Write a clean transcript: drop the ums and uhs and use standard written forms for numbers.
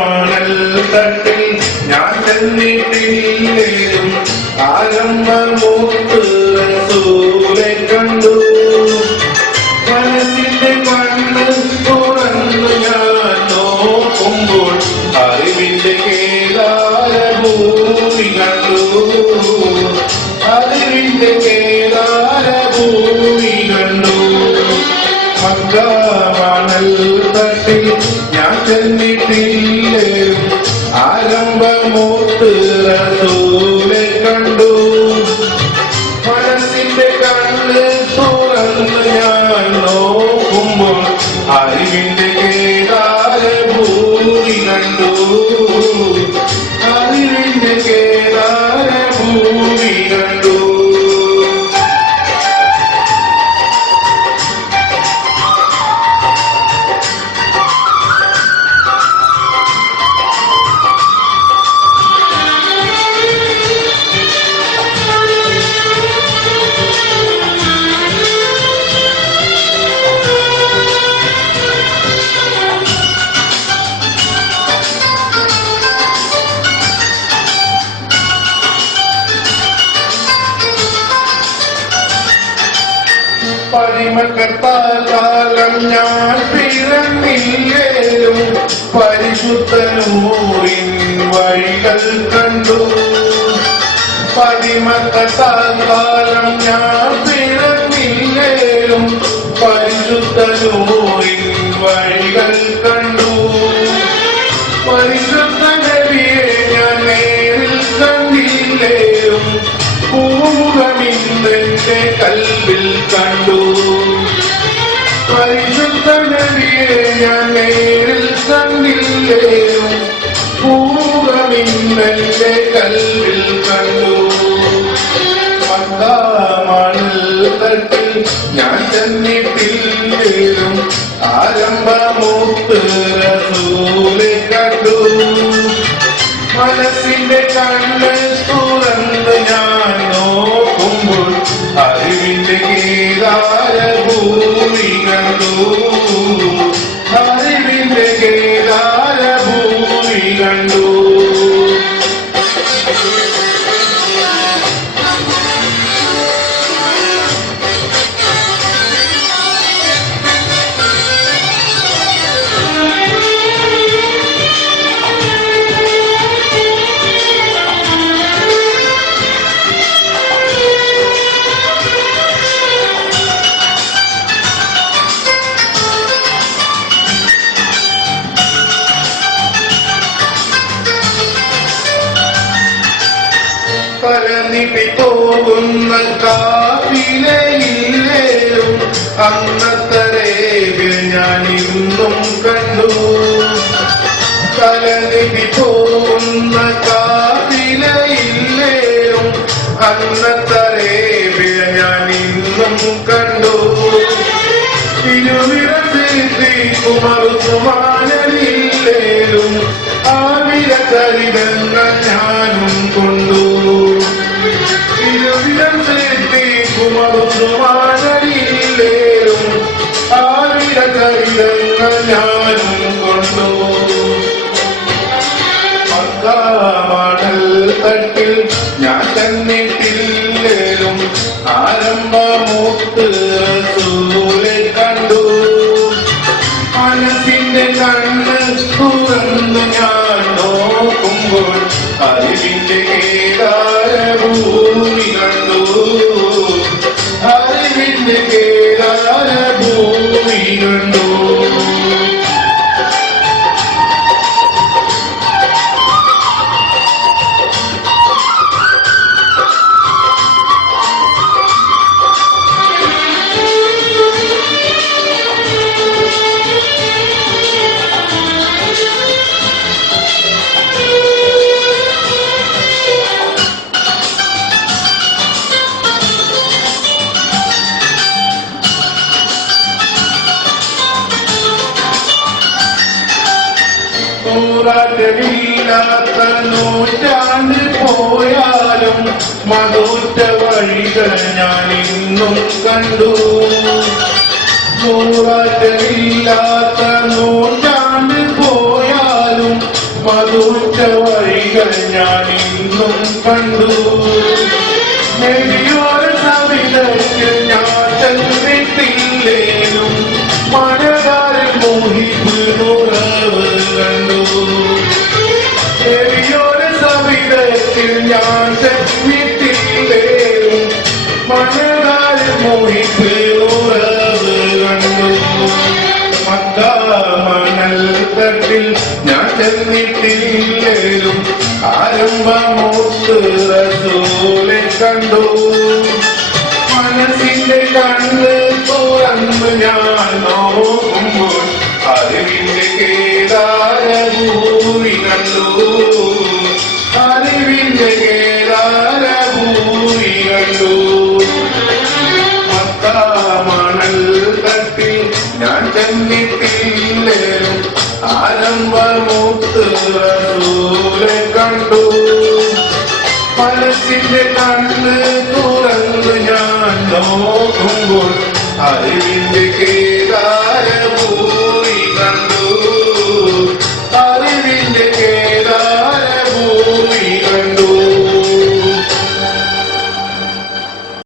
മണൽ തട്ടിൽ ഞാൻ ചെന്നിട്ടില്ലേലും ആരംഭമൂത്ത് റസൂലെ കണ്ടു. മനസ്സിന്റെ കണ്ണ് തുറന്നു ഞാൻ നോക്കുമ്പോൾ അറിവിന്റെ കേദാരഭൂമി കണ്ടു. അറിവിന്റെ കേദാരഭൂമി കണ്ടു. മക്ക മണൽ തട്ടിൽ ഞാൻ ചെന്നിട്ടില്ലേലും ആരംഭമൂത്ത് റസൂലെ കണ്ടു. മനസ്സിന്റെ കണ്ണ് തുറന്ന് ഞാൻ നോക്കുമ്പോൾ അറിവിന്റെ കേദാരഭൂമി കണ്ടു. അറിവിന്റെ കേദാരഭൂമി കണ്ടു. പരിമക്കത്താൽ ഞാൻ പിറന്നില്ലേലും പരിശുദ്ധനൂറിൻ വഴികൾ കണ്ടു. പരിമക്കത്താൽ ഞാൻ പിറന്നില്ലേലും പരിശുദ്ധനൂറിൻ വഴികൾ കണ്ടു. പരിശുദ്ധ നബിയെ ഞാൻ നേരിൽ കണ്ടില്ലേലും പൂമുഖമിന്നെന്റെ കൽവിൽ കണ്ടു. പരിശുദ്ധ നബിയെ ഞാൻ നേരിൽ കണ്ടില്ലേലും പൂമുഖമിന്നെന്റെ കൽവിൽ കണ്ടു. മക്ക മണൽ തട്ടിൽ ഞാൻ ചെന്നിട്ടില്ലേലും ആരംഭമൂത്ത് റസൂലെ കണ്ടു. മനസ്സിന്റെ കണ്ണ് തുറന്ന് ഞാൻ നോക്കുമ്പോൾ അറിവിന്റെ കേദാരഭൂമി കണ്ടു. അറിവിന്റെ കേദാരഭൂമി കണ്ടു. പരന്നിപ്പി പോകുന്ന കാഫിലയില്ലേലും അന്നത്തരേബ്യ ഞാൻ ഇന്നും കണ്ടു. പരന്നിപ്പി പോകുന്ന കാഫിലയില്ലേലും അന്നത്തരേബ്യ ഞാൻ ഇന്നും കണ്ടു. തിരുവിറത്തി കുമറുമാനില്ലേലും ആവിര ചരിതങ്ങൾ ഞാനും കൊണ്ടു. തിരുവിറത്തി കുമറുമാനില്ലേലും ആവിര ചരിതങ്ങൾ ഞാനും കൊണ്ടു. മക്ക മണൽ തട്ടിൽ ഞാൻ ചെന്നിട്ടില്ലേലും ആരംഭമൂത്ത് റസൂലെ കണ്ടു. മനസ്സിന്റെ കണ്ണ് തുറന്നു ഞാൻ നോക്കുമ്പോൾ അറിവിന്റെ കേദാരഭൂമി കണ്ടു. അറിവിന്റെ കേദാരഭൂമി കണ്ടു. നൂറാറ്റമില്ലാത്ത നൂറ്റാണ്ട് പോയാലും മധുറ്റ വഴികൾ ഞാൻ ഇന്നും കണ്ടു. നൂറാറ്റമില്ലാത്ത നൂറ്റാണ്ട് പോയാലും മധുറ്റ വഴികൾ ഞാൻ ഇന്നും കണ്ടു. നെടിയോര സവിതയ്ക്ക് ഞാൻ ചെന്നിട്ടില്ലേനും മനകാരിൽ മോഹിപ്പ് നുറവ് കണ്ടു. നെടിയോര സവിതയ്ക്ക് ഞാൻ ചെന്നിട്ടില്ലേനും മനകാരിൽ മോഹിപ്പ് നുറവ് കണ്ടു. മണൽ തട്ടിൽ ഞാൻ ചെന്നിട്ടില്ലേലും ആരംഭമൂത്ത് റസൂലെ കണ്ടു. മനസ്സിന്റെ കണ്ണ് തുറന്ന് ഞാൻ നോക്കുമ്പോൾ അറിവിന്റെ കേദാരഭൂമി കണ്ടു. അറിവിന്റെ കേദാരഭൂമി കണ്ടു. മണൽ തട്ടിൽ ഞാൻ ചെന്നിട്ടില്ലേലും ആരംഭമൂത്ത് റസൂലെ കണ്ടു. മനസ്സിന്റെ കണ്ണ് തുറന്ന് ഞാൻ നോക്കുമ്പോൾ അറിവിന്റെ